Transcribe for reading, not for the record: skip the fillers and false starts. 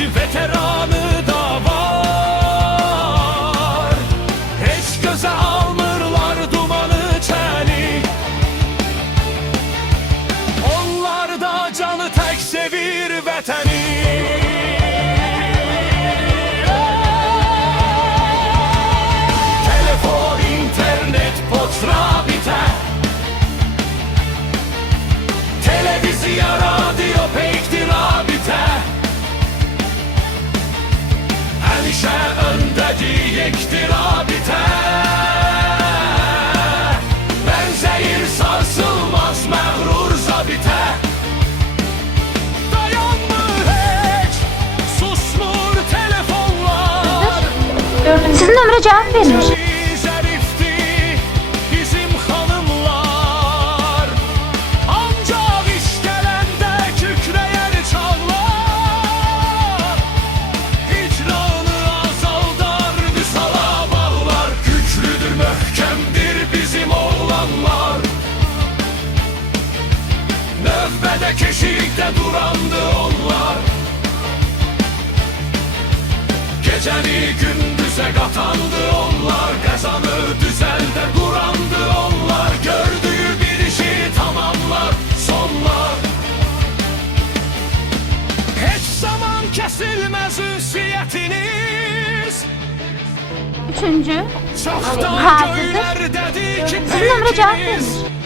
Gazi veteranı da var. Heç göze almırlar dumanı çəni. Onlar da canı tek sevir vətəni. Telefon, internet, poçra biter. Televizya, radyo pek rabitə. Həmişə öndədir rabitə. Bənzəyir sarsılmaz məğrur zabitə. Dayanmır heç, susmur telefonlar. Sizin ömre cevap verir. Növbədə keşikdə durandı onlar. Gecəni gündüzə qatandı onlar. Qəzanı düzəldə qurandı onlar. Gördüyü bir işi tamamlar, sonlar. Heç zaman kəsilməz ünsiyyətiniz. Üçüncü. Çoxdan Hazırdır. göylərdədir ki Sizin ömre cevap verir. peykiniz.